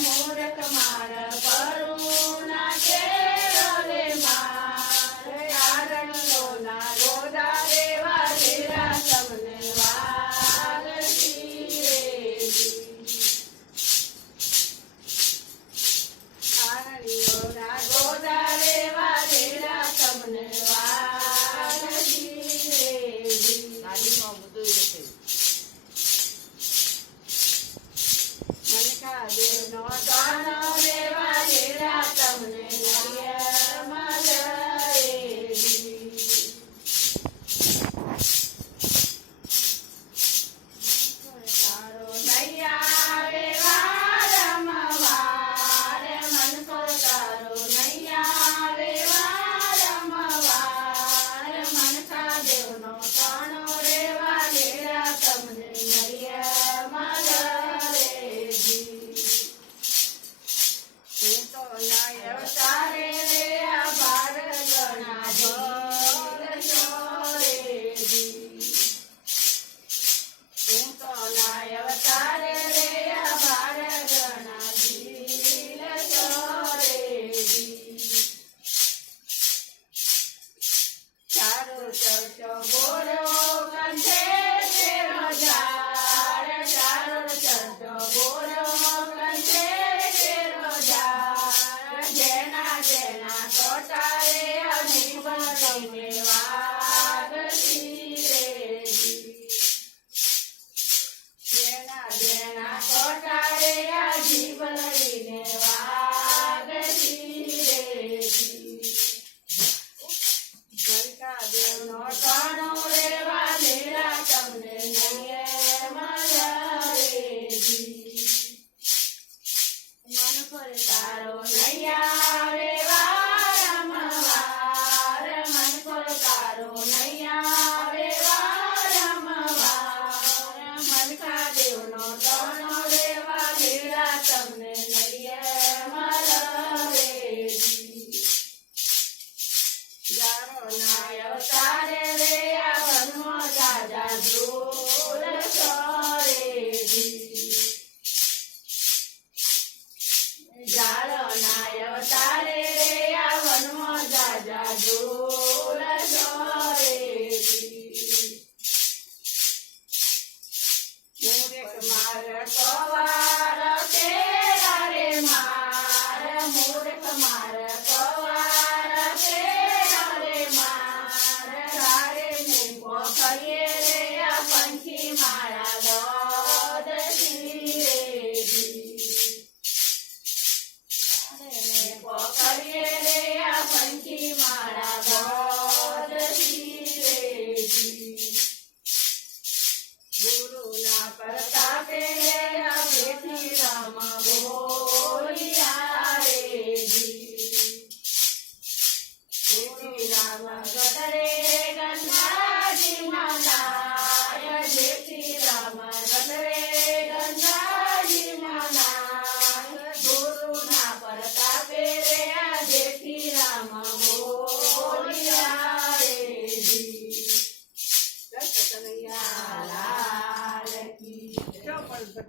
મૂર્ખ માર કરુણા કેળો રે માર આરણ્યોના ગોદા રેવા રેરા તમને વાગતી રેજી આરણ્યોના ગોદા રેવા રેરા તમને વાગતી રેજી નાનીમાં બધું રહેશે મનકા દેવનો તાનો રેવા રેરા તમને નરિયરમાં રેજી તારો નૈયા રેવા રમવાર મન પર તારો નૈયા રેવા રમવાર મનકા દેવનો તાનો રેવા રેરા તમને નરિયરમાં હું તો નય તારે રે આ બાર ગણા ભર ચોરેજી હું તો નય તારે રે આ બાર ગણા દિલ ચોરેજી ચારો ચર્ચો બોલો કંઠે તેરો ઝાડ ચારો ચર્ચો બોલો કંઠે તેરો ઝાડ જેના જેના તોટારે અજીવન લઈને વાગતી રેજી જેના જેના તોટારે અજીવન લઈને વાગતી રેજી મનકા દેવનો તાનો રેવા લેરા તમને નરિયરમાં રેજી મન પર તારો નૈયા રેવા રમવાર મન પર તારો નૈયા રેવા રમવાર મનકા દેવનો તાનો રેવા લેરા તમને નરિયરમાં રેજી જારો નાય તારે રે આ વનમાં જાજા ધૂળ ચોરેજી જારો નાય તારે રે આ વનમાં જાજા ધૂળ ચોરેજી મૂર્ખ માર કવાર તેરા રે માર મૂર્ખ માર કવાર તેરા રે માર રારે મૂકો કરીએ રે આ પંખી મારા દોદથી રેજી મૂકો કરીએ રે આ પંખી મારા દોદથી રેજી ગુરુના કરતા